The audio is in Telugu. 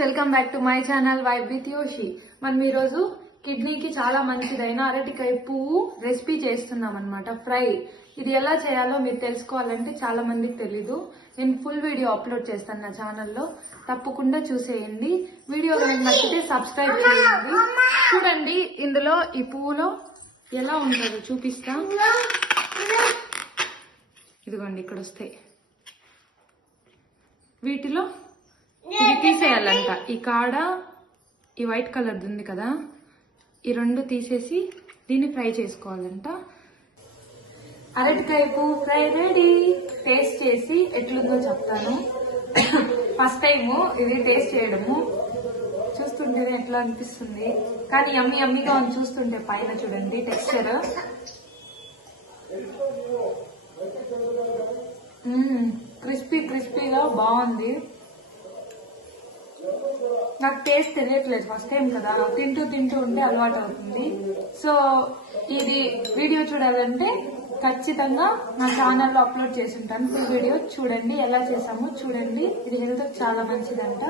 Welcome back to my channel vibe with యోషి. మనం ఈరోజు కిడ్నీకి చాలా మంచిదైన అరటికాయ పువ్వు రెసిపీ చేస్తున్నాం అనమాట, ఫ్రై. ఇది ఎలా చేయాలో మీరు తెలుసుకోవాలంటే చాలా మందికి తెలీదు. నేను ఫుల్ వీడియో అప్లోడ్ చేస్తాను నా ఛానల్లో, తప్పకుండా చూసేయండి. వీడియో కనుక నచ్చితే సబ్స్క్రైబ్ చేయండి. చూడండి ఇందులో ఈ పువ్వులో ఎలా ఉంటుందో చూపిస్తా. ఇదిగోండి ఇక్కడ వస్తాయి. వీటిలో ఇది తీసేయాలంట, ఈ కాడ ఈ వైట్ కలర్ ఉంది కదా, ఈ రెండు తీసేసి దీన్ని ఫ్రై చేసుకోవాలంట. అరటికాయ పువ్వు ఫ్రై రెడీ. టేస్ట్ చేసి ఎట్లుందో చెప్తాను. ఫస్ట్ టైము ఇది టేస్ట్ చేయడము, చూస్తుంటేనే ఎట్లా అనిపిస్తుంది, కానీ యమ్మీ యమ్మీగా ఉంది. చూస్తుంటే పైన చూడండి టెక్స్చర్, క్రిస్పీ క్రిస్పీగా బాగుంది. నాకు టేస్ట్ తెలియట్లేదు, ఫస్ట్ టైం కదా, తింటూ తింటూ ఉంటే అలవాటు అవుతుంది. సో ఇది వీడియో చూడాలంటే ఖచ్చితంగా నా ఛానల్లో అప్లోడ్ చేసి ఉంటాను. ఫుల్ వీడియో చూడండి, ఎలా చేసామో చూడండి. ఇది హెల్త్ చాలా మంచిదంట.